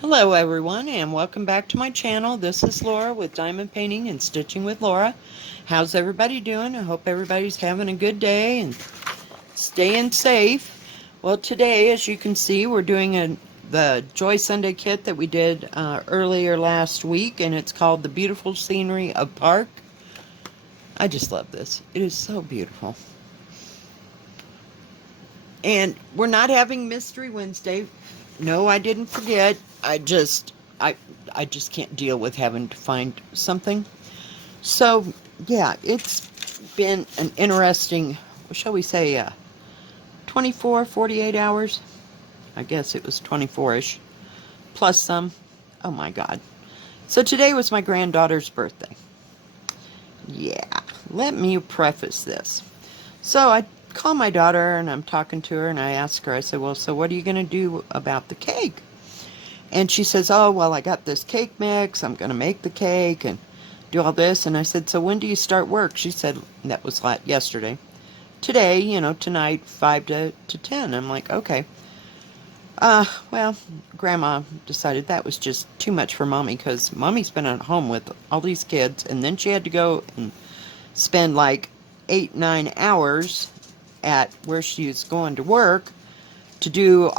Hello everyone and welcome back to my channel. This is Laura with Diamond Painting and Stitching with Laura. How's everybody doing? I hope everybody's having a good day and staying safe. Well, today, as you can see, we're doing the Joy Sunday kit that we did earlier last week, and it's called The Beautiful Scenery of Park. I just love this. It is so beautiful. And we're not having Mystery Wednesday. No, I didn't forget. I just can't deal with having to find something. So, yeah, it's been an interesting, shall we say, 24, 48 hours. I guess it was 24-ish, plus some. Oh my God. So today was my granddaughter's birthday. Yeah, let me preface this. So I call my daughter and I'm talking to her and I ask her, I said, well, so what are you going to do about the cake? And she says, oh, well, I got this cake mix. I'm going to make the cake and do all this. And I said, so when do you start work? She said, that was yesterday. Today, tonight, 5 to 10. I'm like, okay. Well, Grandma decided that was just too much for Mommy because Mommy's been at home with all these kids. And then she had to go and spend like 8, 9 hours at where she's going to work to do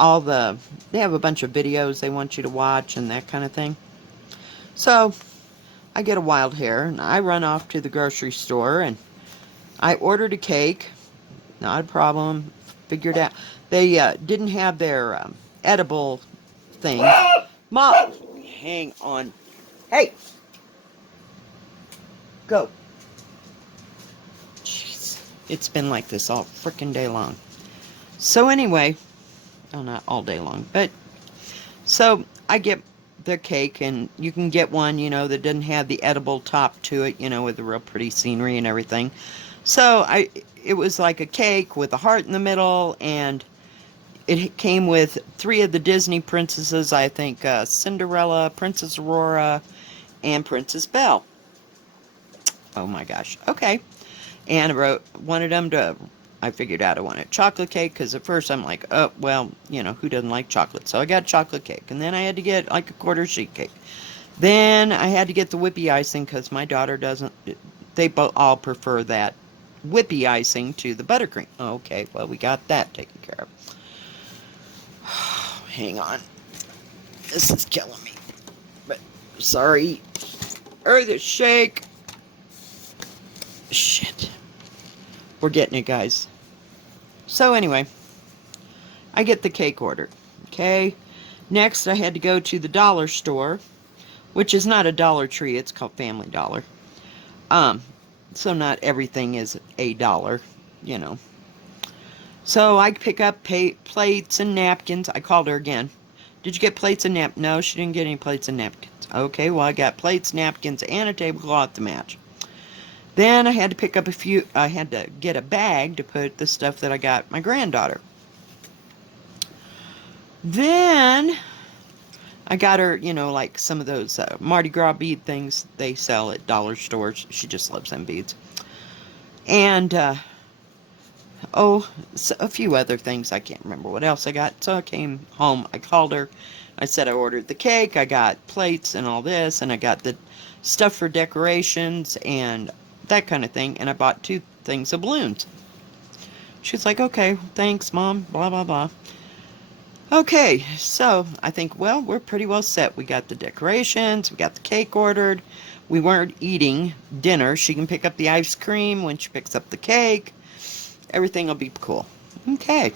they have a bunch of videos they want you to watch and that kind of thing. So I get a wild hair and I run off to the grocery store and I ordered a cake. Not a problem. Figured out they didn't have their edible thing. Mom, hang on. Hey, go. Jeez, it's been like this all frickin' day long. So anyway, oh, not all day long, but so I get the cake, and you can get one, that doesn't have the edible top to it, with the real pretty scenery and everything. So it was like a cake with a heart in the middle, and it came with 3 of the Disney princesses, I think, Cinderella, Princess Aurora, and Princess Belle. Oh my gosh. Okay. And wanted them to, I figured out I wanted chocolate cake, because at first I'm like, oh, well, who doesn't like chocolate? So I got chocolate cake, and then I had to get like a quarter sheet cake. Then I had to get the whippy icing, because my daughter doesn't, they both all prefer that whippy icing to the buttercream. Okay, well, we got that taken care of. Hang on. This is killing me. But, sorry. The shake. Shit. We're getting it, guys. So anyway, I get the cake ordered. Okay. Next, I had to go to the dollar store, which is not a Dollar Tree. It's called Family Dollar. So not everything is $1, you know. So I pick up plates and napkins. I called her again. Did you get plates and napkins? No, she didn't get any plates and napkins. Okay, well, I got plates, napkins, and a tablecloth to match. Then I had to pick up I had to get a bag to put the stuff that I got my granddaughter. Then I got her, like some of those Mardi Gras bead things they sell at dollar stores. She just loves them beads. And, a few other things. I can't remember what else I got. So I came home. I called her. I said I ordered the cake. I got plates and all this. And I got the stuff for decorations and that kind of thing. And I bought 2 things of balloons. She's like, okay, thanks, Mom. Blah, blah, blah. Okay, so I think, well, we're pretty well set. We got the decorations. We got the cake ordered. We weren't eating dinner. She can pick up the ice cream when she picks up the cake. Everything will be cool. Okay.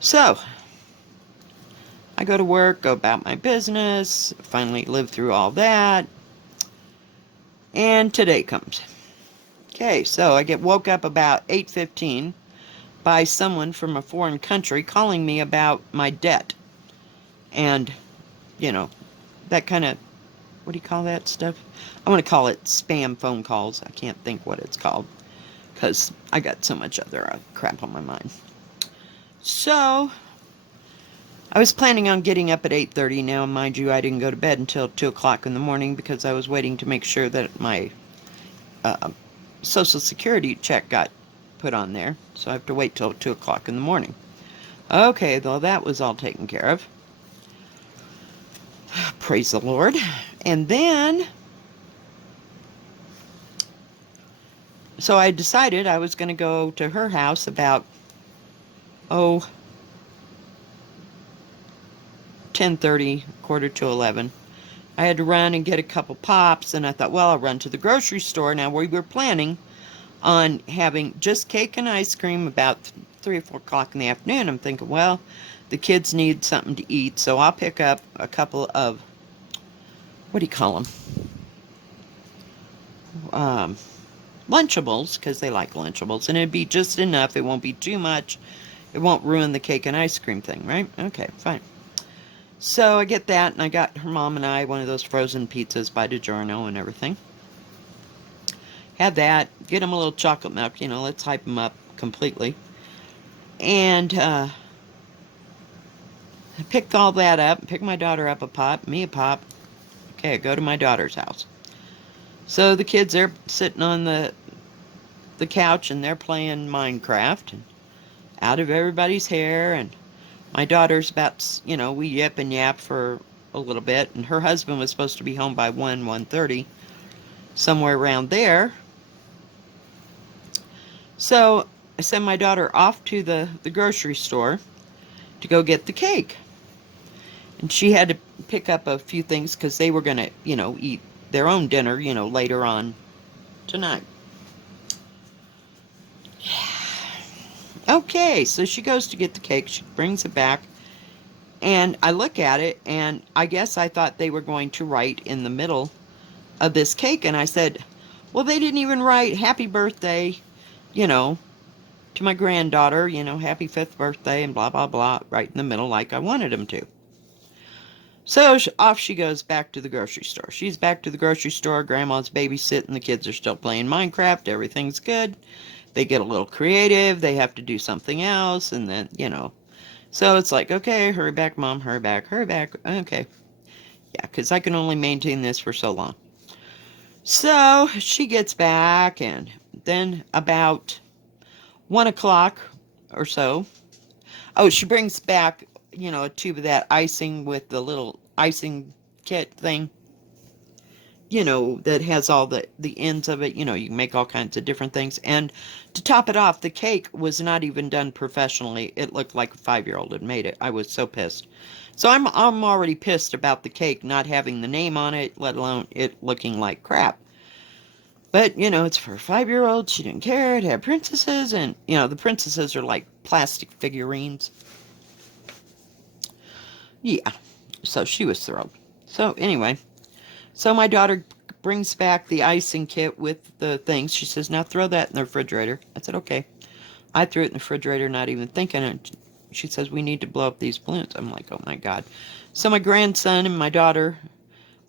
So, I go to work, go about my business, finally live through all that. And today comes. Okay, so I get woke up about 8:15 by someone from a foreign country calling me about my debt. And, that kind of, what do you call that stuff? I want to call it spam phone calls. I can't think what it's called, because I got so much other crap on my mind. So, I was planning on getting up at 8:30. Now, mind you, I didn't go to bed until 2 o'clock in the morning because I was waiting to make sure that my Social Security check got put on there. So I have to wait till 2 o'clock in the morning. Okay, though that was all taken care of. Praise the Lord. And then, so I decided I was going to go to her house about, 10:30, quarter to 11. I had to run and get a couple pops, and I thought, well, I'll run to the grocery store. Now, we were planning on having just cake and ice cream about 3 or 4 o'clock in the afternoon. I'm thinking, well, the kids need something to eat, so I'll pick up a couple of, what do you call them? Lunchables, because they like Lunchables, and it'd be just enough. It won't be too much. It won't ruin the cake and ice cream thing, right? Okay, fine. So I get that, and I got her mom and I one of those frozen pizzas by DiGiorno and everything. Had that. Get them a little chocolate milk, let's hype them up completely. And I picked all that up, picked my daughter up a pop, me a pop. Okay, I go to my daughter's house. So the kids are sitting on the couch, and they're playing Minecraft, and out of everybody's hair, and my daughter's about, we yip and yap for a little bit, and her husband was supposed to be home by 1:30, somewhere around there. So I sent my daughter off to the grocery store to go get the cake. And she had to pick up a few things because they were going to, eat their own dinner, later on tonight. Okay, so she goes to get the cake. She brings it back. And I look at it, and I guess I thought they were going to write in the middle of this cake. And I said, well, they didn't even write happy birthday, to my granddaughter, happy 5th birthday and blah, blah, blah, right in the middle like I wanted them to. So off she goes back to the grocery store. She's back to the grocery store. Grandma's babysitting. The kids are still playing Minecraft. Everything's good. They get a little creative. They have to do something else. And then, So it's like, okay, hurry back, Mom. Hurry back. Hurry back. Okay. Yeah, because I can only maintain this for so long. So she gets back, and then about 1 o'clock or so. Oh, she brings back, a tube of that icing with the little icing kit thing, that has all the ends of it. You can make all kinds of different things. And to top it off, the cake was not even done professionally. It looked like a 5-year-old had made it. I was so pissed. So I'm already pissed about the cake not having the name on it, let alone it looking like crap. But, it's for a 5-year-old. She didn't care. It had princesses, and, the princesses are like plastic figurines. Yeah, so she was thrilled. So anyway, so my daughter brings back the icing kit with the things. She says, now throw that in the refrigerator. I said, okay. I threw it in the refrigerator, not even thinking. And she says, we need to blow up these balloons. I'm like, oh my God. So my grandson and my daughter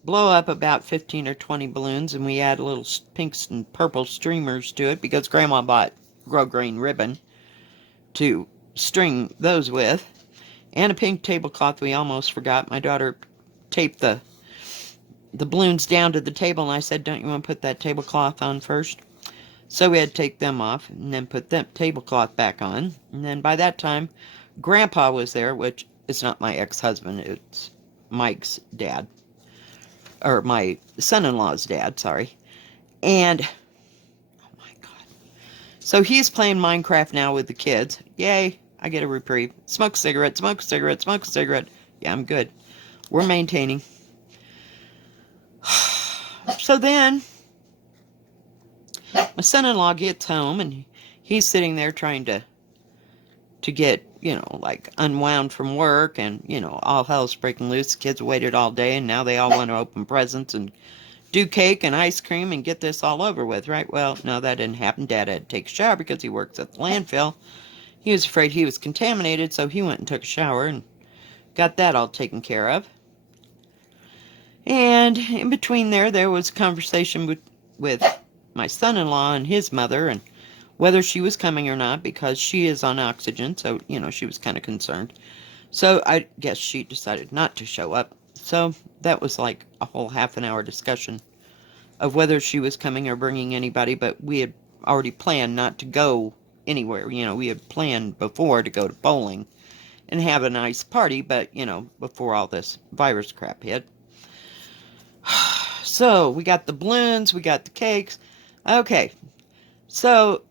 blow up about 15 or 20 balloons, and we add little pinks and purple streamers to it because Grandma bought grosgrain ribbon to string those with. And a pink tablecloth we almost forgot. My daughter taped the balloons down to the table, and I said, don't you want to put that tablecloth on first? So we had to take them off and then put that tablecloth back on. And then by that time, Grandpa was there, which is not my ex-husband. It's Mike's dad. Or my son-in-law's dad, sorry. And, oh my God. So he's playing Minecraft now with the kids. Yay, I get a reprieve. Smoke a cigarette, smoke a cigarette, smoke a cigarette. Yeah, I'm good. We're maintaining. So then, my son-in-law gets home, and he's sitting there trying to get, like unwound from work, and, all hell's breaking loose. The kids waited all day, and now they all want to open presents and do cake and ice cream and get this all over with, right? Well, no, that didn't happen. Dad had to take a shower because he works at the landfill. He was afraid he was contaminated, so he went and took a shower and got that all taken care of. And in between there was a conversation with my son-in-law and his mother, and whether she was coming or not, because she is on oxygen, so, she was kind of concerned. So I guess she decided not to show up. So that was like a whole half an hour discussion of whether she was coming or bringing anybody, but we had already planned not to go anywhere. We had planned before to go to bowling and have a nice party, but, before all this virus crap hit. So we got the balloons, we got the cakes. Okay, so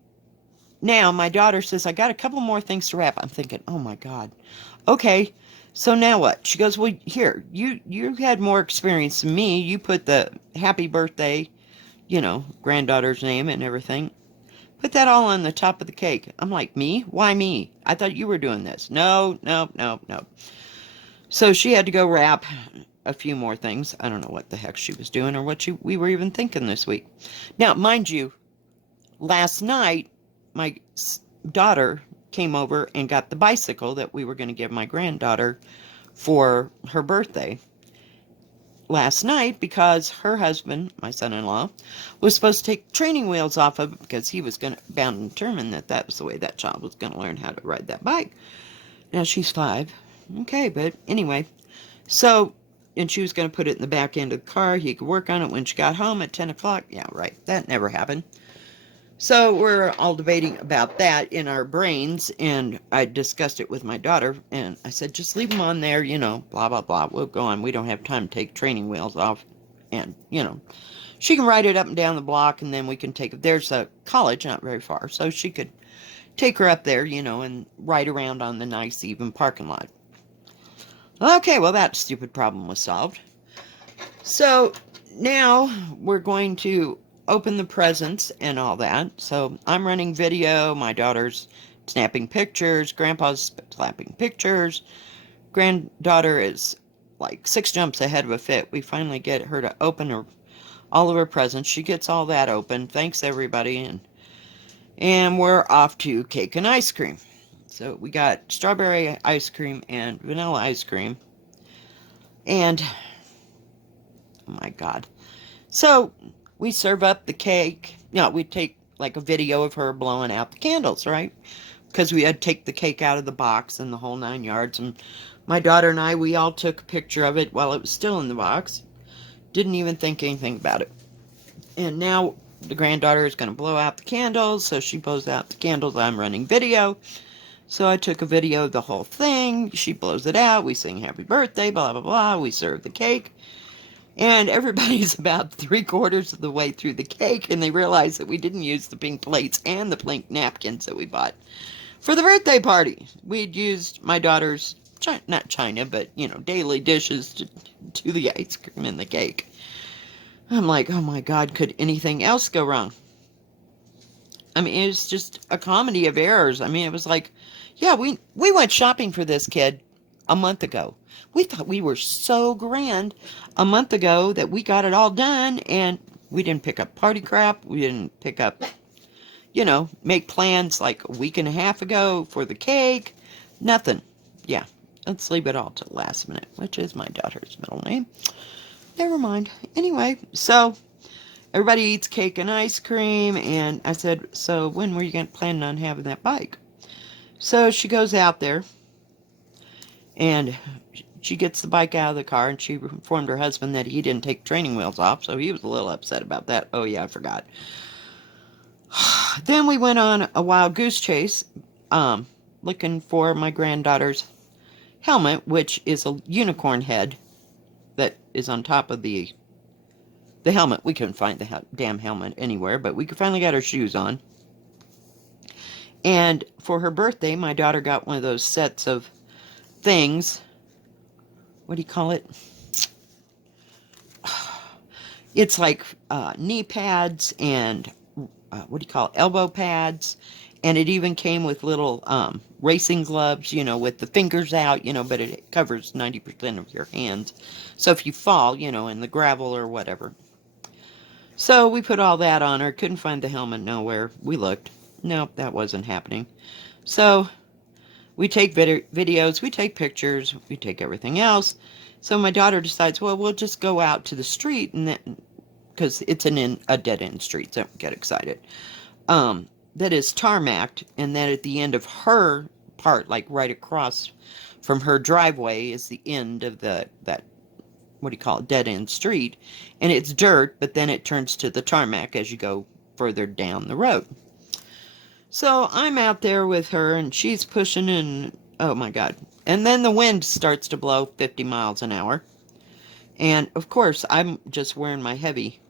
now my daughter says, I got a couple more things to wrap. I'm thinking, oh my God. Okay, so now what? She goes, well, here, you had more experience than me. You put the happy birthday, granddaughter's name and everything. Put that all on the top of the cake. I'm like, me? Why me? I thought you were doing this. No, no, no, no. So she had to go wrap a few more things. I don't know what the heck she was doing or what we were even thinking this week. Now, mind you, last night, my daughter came over and got the bicycle that we were going to give my granddaughter for her birthday last night because her husband, my son-in-law, was supposed to take training wheels off of it because he was bound and determined that was the way that child was going to learn how to ride that bike. Now she's 5. Okay, but anyway, so, and she was going to put it in the back end of the car. He could work on it when she got home at 10 o'clock. Yeah, right. That never happened. So we're all debating about that in our brains, and I discussed it with my daughter, and I said, just leave them on there, blah, blah, blah. We'll go on. We don't have time to take training wheels off. And, she can ride it up and down the block, and then we can take it. There's a college not very far, so she could take her up there, and ride around on the nice, even parking lot. Okay, well, that stupid problem was solved. So now we're going to open the presents and all that. So I'm running video. My daughter's snapping pictures. Grandpa's snapping pictures. Granddaughter is like 6 jumps ahead of a fit. We finally get her to open all of her presents. She gets all that open. Thanks, everybody. And we're off to cake and ice cream. So we got strawberry ice cream and vanilla ice cream. And, oh my God. So we serve up the cake. We take like a video of her blowing out the candles, right? Because we had to take the cake out of the box and the whole 9 yards. And my daughter and I, we all took a picture of it while it was still in the box. Didn't even think anything about it. And now the granddaughter is going to blow out the candles. So she blows out the candles. I'm running video. So I took a video of the whole thing. She blows it out. We sing happy birthday, blah, blah, blah. We serve the cake. And everybody's about 3/4 of the way through the cake, and they realize that we didn't use the pink plates and the pink napkins that we bought for the birthday party. We'd used my daughter's, not china, but, daily dishes to do the ice cream and the cake. I'm like, oh my God, could anything else go wrong? I mean, it was just a comedy of errors. I mean, it was like, yeah, we went shopping for this kid a month ago. We thought we were so grand a month ago that we got it all done, and we didn't pick up party crap. We didn't pick up, make plans like a week and a half ago for the cake. Nothing. Yeah, let's leave it all till last minute, which is my daughter's middle name. Never mind. Anyway, so everybody eats cake and ice cream, and I said, so when were you planning on having that bike? So she goes out there, and she gets the bike out of the car, and she informed her husband that he didn't take training wheels off, so he was a little upset about that. Oh yeah, I forgot. Then we went on a wild goose chase, looking for my granddaughter's helmet, which is a unicorn head that is on top of the helmet. We couldn't find the damn helmet anywhere, but we finally got her shoes on. And for her birthday, my daughter got one of those sets of things. What do you call it? It's like knee pads and elbow pads. And it even came with little racing gloves, with the fingers out, but it covers 90% of your hands. So if you fall, in the gravel or whatever. So we put all that on her. Couldn't find the helmet nowhere. We looked. Nope, that wasn't happening. So we take videos, we take pictures, we take everything else. So my daughter decides, well, we'll just go out to the street, and then, because it's a dead-end street, so don't get excited. That is tarmacked, and then at the end of her part, like right across from her driveway, is the end of that dead-end street. And it's dirt, but then it turns to the tarmac as you go further down the road. So I'm out there with her, and she's pushing, and oh my God. And then the wind starts to blow 50 miles an hour. And of course, I'm just wearing my heavy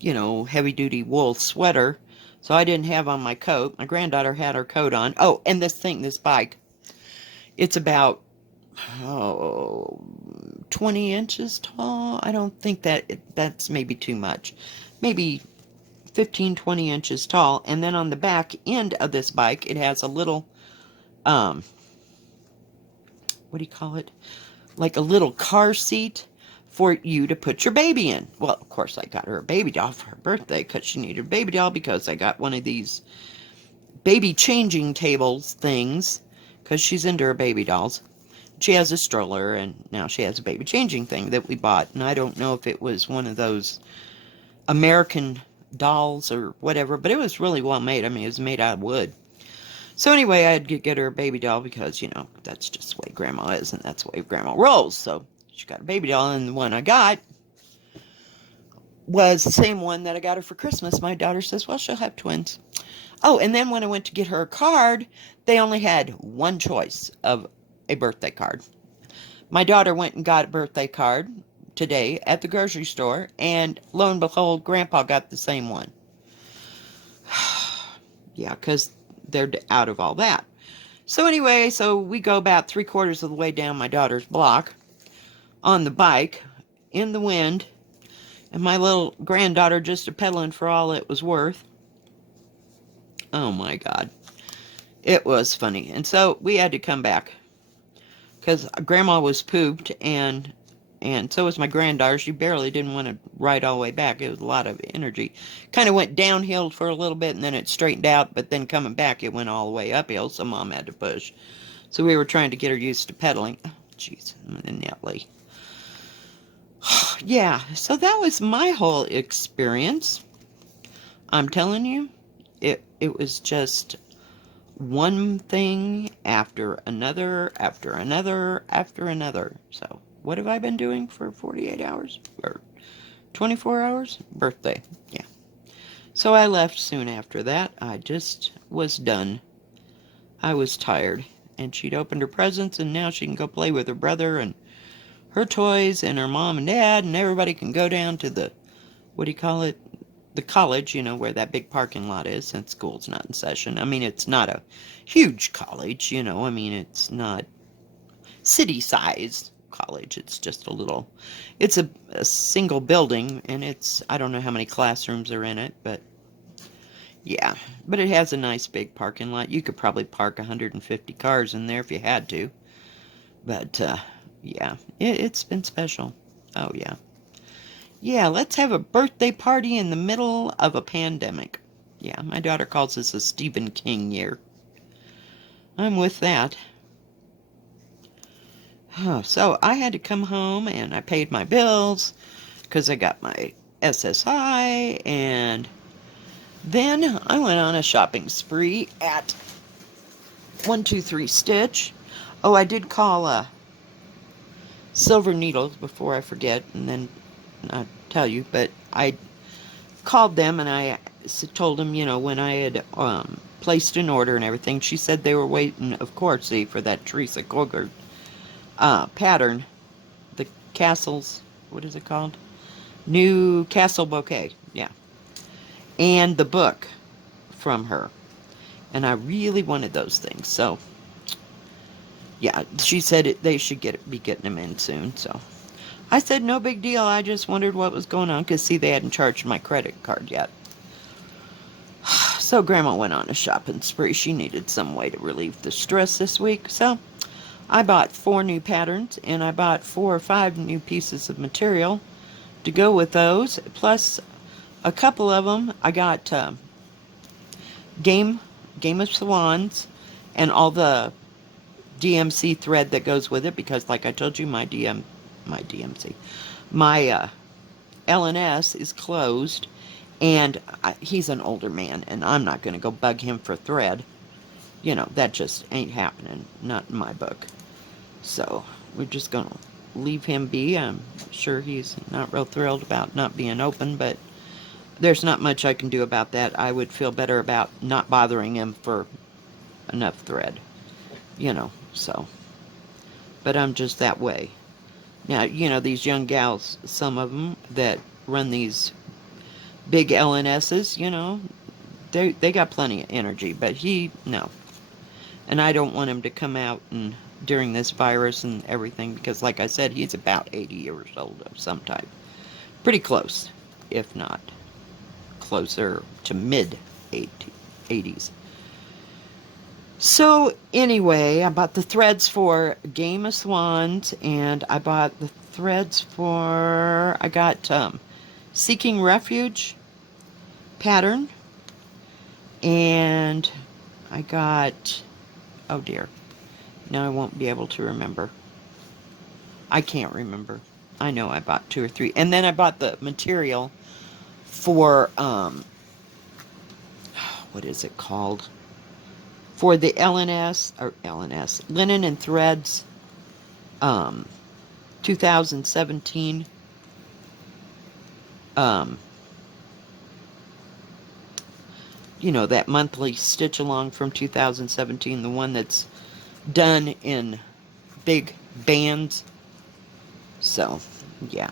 duty wool sweater. So I didn't have on my coat. My granddaughter had her coat on. Oh, and this bike, it's about, oh, 20 inches tall. I don't think that's maybe too much. Maybe 15, 20 inches tall. And then on the back end of this bike, it has a little, what do you call it? Like a little car seat for you to put your baby in. Well, of course, I got her a baby doll for her birthday because she needed a baby doll, because I got one of these baby changing tables things because she's into her baby dolls. She has a stroller, and now she has a baby changing thing that we bought. And I don't know if it was one of those American dolls or whatever, but it was really well made. I mean, it was made out of wood. So anyway, I had to get her a baby doll because, that's just the way Grandma is, and that's the way Grandma rolls. So she got a baby doll, and the one I got was the same one that I got her for Christmas. My daughter says, well, she'll have twins. Oh, and then when I went to get her a card, they only had one choice of a birthday card. My daughter went and got a birthday card today at the grocery store, and lo and behold, Grandpa got the same one. Yeah, because they're out of all that. So anyway, so we go about 3/4 of the way down my daughter's block on the bike in the wind, and my little granddaughter just a-pedaling for all it was worth. Oh my God. It was funny. And so we had to come back because Grandma was pooped, and so was my granddaughter. She barely didn't want to ride all the way back. It was a lot of energy. Kind of went downhill for a little bit, and then it straightened out, but then coming back, it went all the way uphill, so Mom had to push. So we were trying to get her used to pedaling. Oh, jeez, Nelly. Yeah, so that was my whole experience. I'm telling you, it was just one thing after another, after another, after another. So, what have I been doing for 48 hours? Or 24 hours? Birthday, yeah. So I left soon after that. I just was done. I was tired. And she'd opened her presents, and now she can go play with her brother and her toys and her mom and dad, and everybody can go down to the, what do you call it? The college, where that big parking lot is, since school's not in session. I mean, it's not a huge college, I mean, it's not city-sized college. It's just it's a single building, and I don't know how many classrooms are in it, but yeah. But it has a nice big parking lot. You could probably park 150 cars in there if you had to. But, yeah, it's been special. Oh, yeah. Yeah, let's have a birthday party in the middle of a pandemic. Yeah, my daughter calls this a Stephen King year. I'm with that. Oh, so I had to come home, and I paid my bills because I got my SSI, and then I went on a shopping spree at 123 Stitch. Oh, I did call Silver Needles before I forget, and then I'll tell you, but I called them, and I told them, when I had placed an order and everything. She said they were waiting, of course, for that Teresa Kogert pattern, the castles, what is it called? New Castle Bouquet, yeah. And the book from her. And I really wanted those things, so yeah, she said they should be getting them in soon, so I said no big deal. I just wondered what was going on, because see, they hadn't charged my credit card yet. So Grandma went on a shopping spree. She needed some way to relieve the stress this week, so I bought 4 new patterns, and I bought 4 or 5 new pieces of material to go with those, plus a couple of them. I got Game of Salons and all the DMC thread that goes with it, because like I told you, my L&S is closed, and he's an older man, and I'm not going to go bug him for thread. That just ain't happening. Not in my book. So we're just going to leave him be. I'm sure he's not real thrilled about not being open, but there's not much I can do about that. I would feel better about not bothering him for enough thread, so. But I'm just that way. Now, you know, these young gals, some of them that run these big LNSs, you know, they got plenty of energy, but he, no. And I don't want him to come out and during this virus and everything because, like I said, he's about 80 years old of some type. Pretty close, if not closer to mid 80s. So anyway, I bought the threads for Game of Swans, and I bought the threads for, I got Seeking Refuge pattern, and I got, oh dear, now I won't be able to remember. I can't remember. I know I bought 2 or 3, and then I bought the material for, what is it called? For the LNS, Linen and Threads, 2017, you know, that monthly stitch along from 2017, the one that's done in big bands. So, yeah.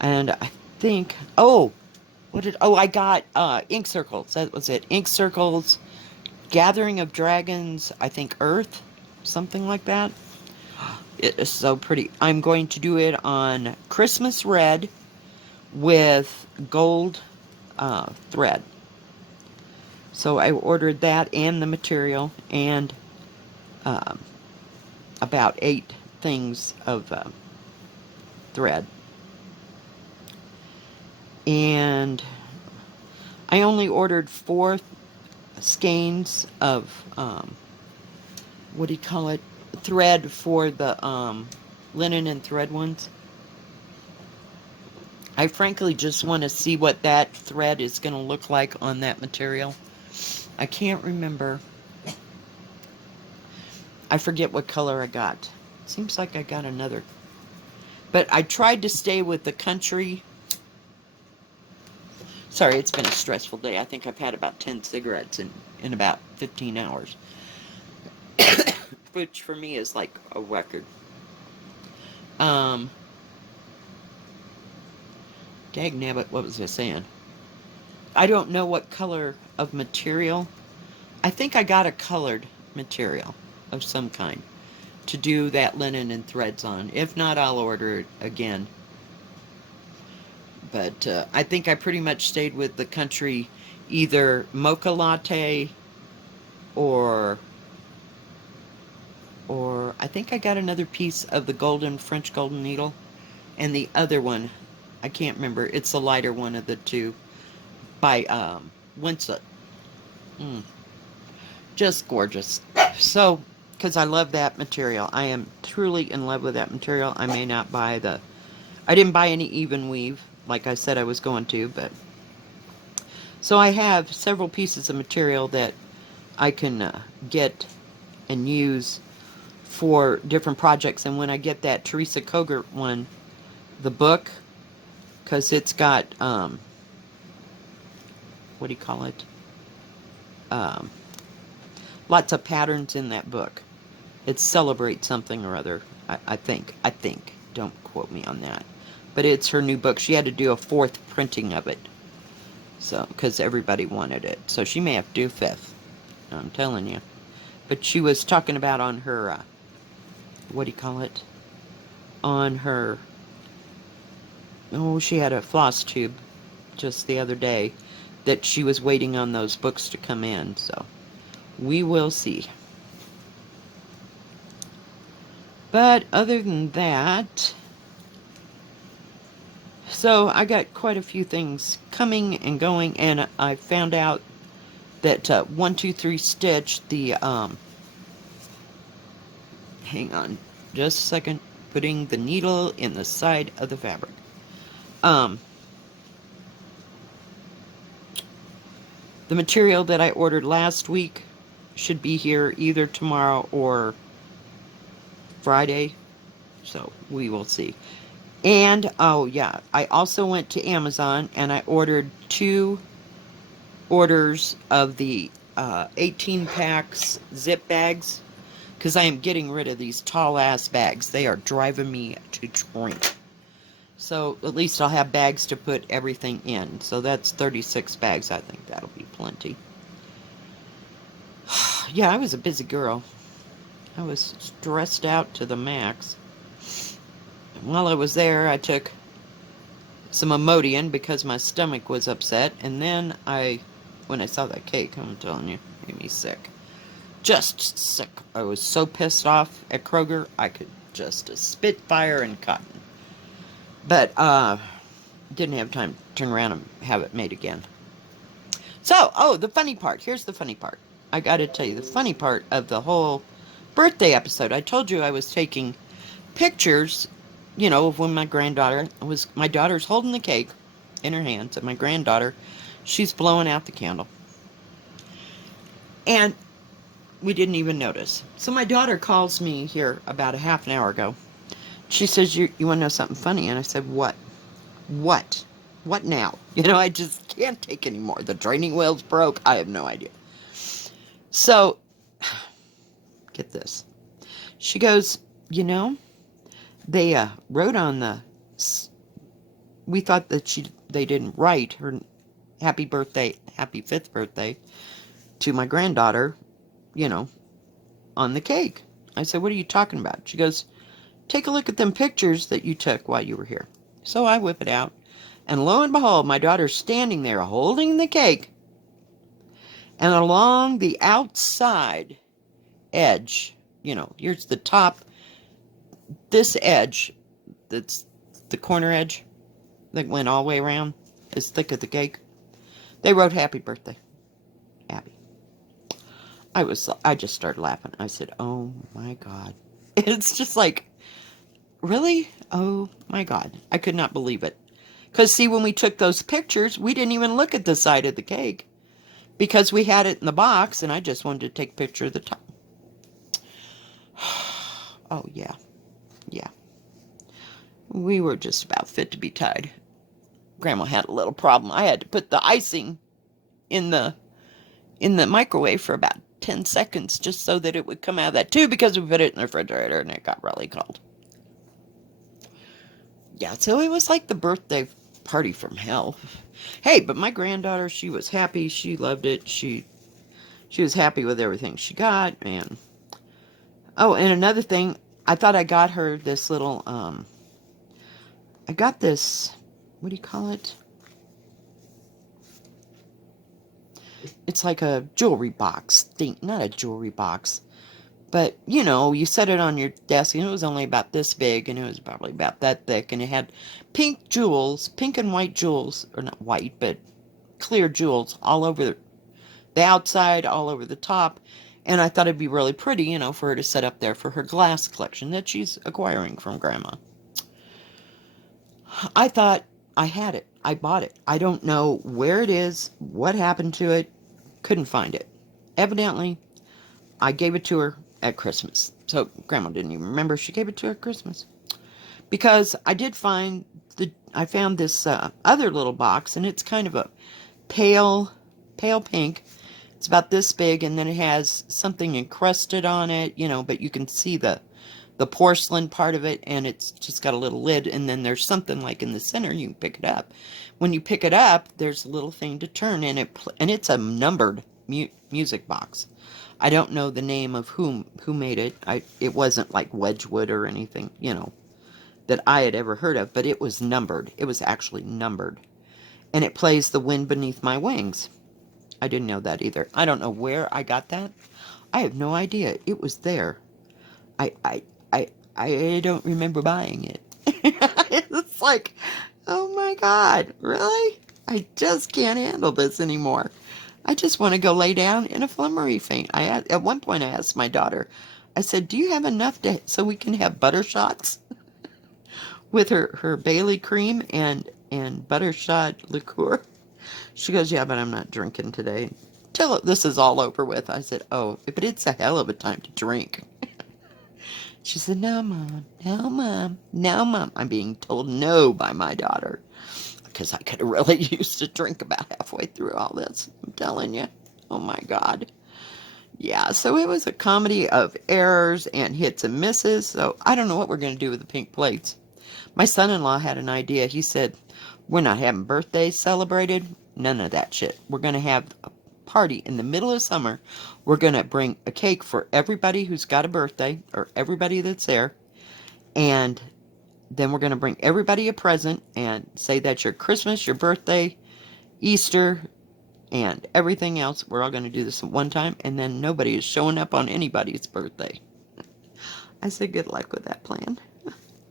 And I think, I got ink circles. That was it. Ink circles, Gathering of Dragons, I think Earth, something like that. It is so pretty. I'm going to do it on Christmas red with gold thread. So I ordered that and the material and about 8 things of thread. And I only ordered 4 skeins of, what do you call it, thread for the linen and thread ones. I frankly just want to see what that thread is going to look like on that material. I can't remember. I forget what color I got. Seems like I got another. But I tried to stay with the country. Sorry, it's been a stressful day. I think I've had about 10 cigarettes in about 15 hours. Which for me is like a record. Dagnabbit, what was I saying? I don't know what color of material. I think I got a colored material of some kind to do that linen and threads on. If not, I'll order it again. But I think I pretty much stayed with the country, either mocha latte or I think I got another piece of the French golden needle, and the other one, I can't remember. It's the lighter one of the two by Winslet. Just gorgeous. So, because I love that material. I am truly in love with that material. I may not buy I didn't buy any even weave, like I said I was going to, but... So I have several pieces of material that I can get and use for different projects. And when I get that Teresa Kogert one, the book, because it's got, what do you call it? Lots of patterns in that book. It celebrates something or other, I think. Don't quote me on that. But it's her new book. She had to do a 4th printing of it. So, because everybody wanted it. So she may have to do a 5th. I'm telling you. But she was talking about on her, what do you call it? On her, she had a floss tube just the other day that she was waiting on those books to come in. So, we will see. But other than that, so I got quite a few things coming and going, and I found out that 123 Stitch, the, hang on just a second, putting the needle in the side of the fabric. The material that I ordered last week should be here either tomorrow or Friday, so we will see. And, oh yeah, I also went to Amazon and I ordered 2 orders of the 18 packs zip bags, because I am getting rid of these tall ass bags. They are driving me to drink. So at least I'll have bags to put everything in. So that's 36 bags. I think that'll be plenty. Yeah, I was a busy girl. I was stressed out to the max. And while I was there, I took some Imodium because my stomach was upset. And then when I saw that cake, I'm telling you, it made me sick. Just sick. I was so pissed off at Kroger, I could just spit fire and cotton. But, didn't have time to turn around and have it made again. So, the funny part. Here's the funny part. I gotta tell you, the funny part of the whole birthday episode. I told you I was taking pictures, of when my daughter's holding the cake in her hands, and my granddaughter, she's blowing out the candle. And we didn't even notice. So my daughter calls me here about a half an hour ago. She says, you want to know something funny? And I said, what? What? What now? I just can't take anymore. The training wheel's broke. I have no idea. So, get this. She goes, they wrote on we thought that they didn't write her happy 5th birthday to my granddaughter, on the cake. I said, what are you talking about? She goes, take a look at them pictures that you took while you were here. So I whip it out, and lo and behold, my daughter's standing there holding the cake, and along the outside edge, here's the top, this edge, that's the corner edge that went all the way around, as thick as the cake, they wrote happy birthday, Abby. I just started laughing. I said, oh my God. It's just like, really? Oh my God. I could not believe it. Because see, when we took those pictures, we didn't even look at the side of the cake. Because we had it in the box, and I just wanted to take a picture of the top. Oh, yeah. Yeah. We were just about fit to be tied. Grandma had a little problem. I had to put the icing in the microwave for about 10 seconds just so that it would come out of that tube, because we put it in the refrigerator and it got really cold. Yeah, so it was like the birthday party from hell. Hey, but my granddaughter, she was happy. She loved it. She was happy with everything she got. And and another thing, I thought I got her this little, I got this, what do you call it? It's like a jewelry box thing. Not a jewelry box, but, you set it on your desk, and it was only about this big, and it was probably about that thick, and it had pink and white jewels, or not white, but clear jewels all over the outside, all over the top, and I thought it'd be really pretty, for her to set up there for her glass collection that she's acquiring from Grandma. I thought I had it. I bought it. I don't know where it is, what happened to it, couldn't find it. Evidently, I gave it to her at Christmas. So Grandma didn't even remember she gave it to her at Christmas. Because I found this other little box, and it's kind of a pale pink. It's about this big, and then it has something encrusted on it, but you can see the porcelain part of it, and it's just got a little lid, and then there's something like in the center, you can pick it up. When you pick it up, there's a little thing to turn, and it's a numbered music box. I don't know the name of who made it. It wasn't like Wedgwood or anything, that I had ever heard of, but it was numbered. It was actually numbered. And it plays The Wind Beneath My Wings. I didn't know that either. I don't know where I got that. I have no idea. It was there. I don't remember buying it. It's like, oh my God, really? I just can't handle this anymore. I just want to go lay down in a flummery faint. At one point I asked my daughter, I said, do you have enough so we can have butter shots with her Bailey cream and butter shot liqueur? She goes, yeah, but I'm not drinking today. Till this is all over with. I said, oh, but it's a hell of a time to drink. She said, no, Mom, no, Mom, no, Mom. I'm being told no by my daughter. Because I could have really used a drink about halfway through all this. I'm telling you. Oh, my God. Yeah, so it was a comedy of errors and hits and misses. So I don't know what we're going to do with the pink plates. My son-in-law had an idea. He said, we're not having birthdays celebrated. None of that shit. We're going to have a party in the middle of summer. We're going to bring a cake for everybody who's got a birthday, or everybody that's there. And then we're going to bring everybody a present and say that's your Christmas, your birthday, Easter, and everything else. We're all going to do this at one time, and then nobody is showing up on anybody's birthday. I said good luck with that plan.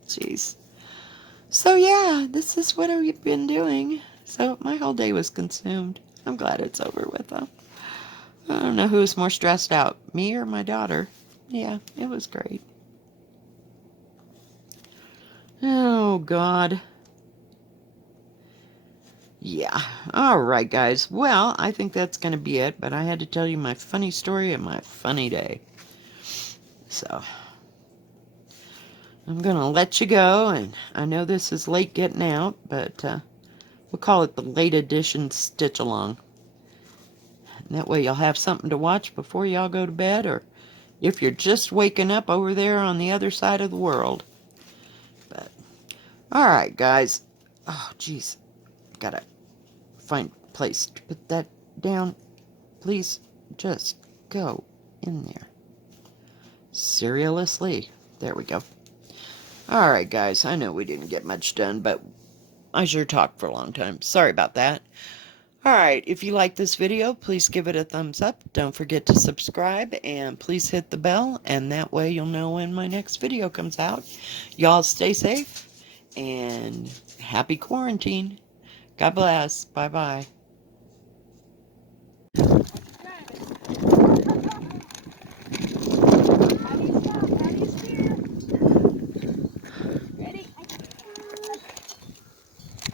Jeez. So yeah, this is what I've been doing. So my whole day was consumed. I'm glad it's over with though. I don't know who's more stressed out, me or my daughter. Yeah, it was great. Oh God. Yeah. All right, guys. Well, I think that's going to be it, but I had to tell you my funny story and my funny day. So I'm going to let you go, and I know this is late getting out, but we'll call it the late edition Stitch Along. And that way you'll have something to watch before y'all go to bed, or if you're just waking up over there on the other side of the world. But all right, guys. Oh, jeez. Gotta find a place to put that down. Please just go in there. Seriously. There we go. All right, guys. I know we didn't get much done, but I sure talked for a long time. Sorry about that. Alright, if you like this video, please give it a thumbs up. Don't forget to subscribe, and please hit the bell, and that way you'll know when my next video comes out. Y'all stay safe, and happy quarantine. God bless. Bye-bye. Ready?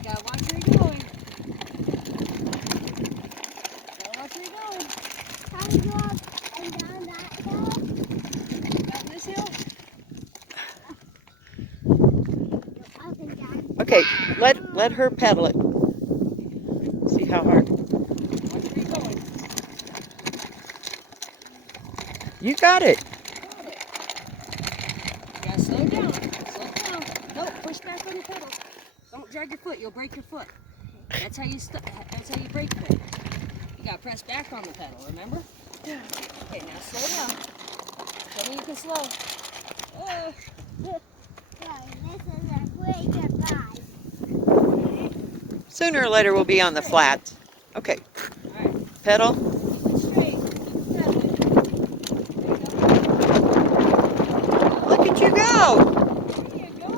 Gotta watch where you're going. Watch where you're going. How do you go up and down that hill? Down this hill? Up and down. Okay, let her pedal it. See how hard. Watch where you're going. You got it. Got it. You gotta slow down. Slow down. No, push back on the pedal. Don't drag your foot. You'll break your foot. That's how you that's how you break foot. You gotta press back on the pedal, remember? Yeah. Okay, now slow down. Tell me you can slow. Oh. This is a great surprise. Sooner or later we'll be on the flats. Okay. All right. Pedal. Keep it straight. Keep pedaling. Look at you go. There you go.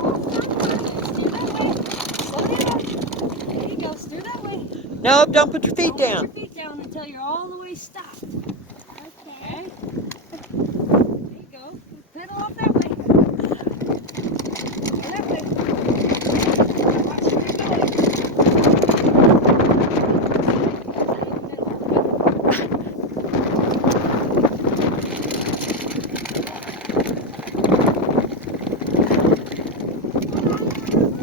Steer that way. Slow down. There you go. Steer that way. No, don't put your feet Don't down. put your feet down until you're all the way stopped. Okay. Okay? There you go. Pedal off that way. Go that way. Watch where you're going.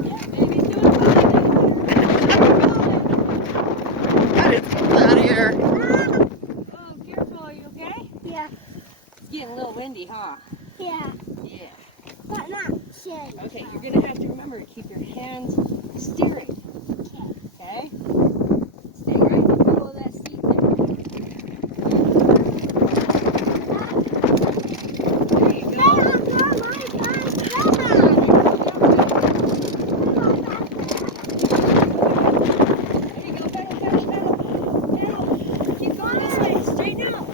Yeah, baby's doing fine. Got it out of here. Oh, careful. Are you okay? Yeah. It's getting a little windy, huh? Yeah. Yeah. But not shady. Okay, you're going to have to remember to keep your hands steering. Okay? Stay right in the middle of that seat there. There you go. There you go. Pedal, pedal, pedal. Pedal. Keep going this way. Straighten out.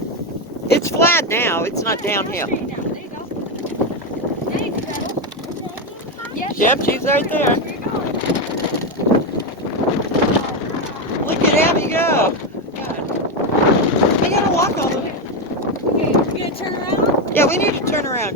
It's flat now. It's not Now downhill. straighten out. There you go. There you go, pedal. Yes. Yep, she's right there. Where you going? Look at Abby go. God. We gotta walk all the way. Okay, you gonna turn around? Yeah, we need to turn around.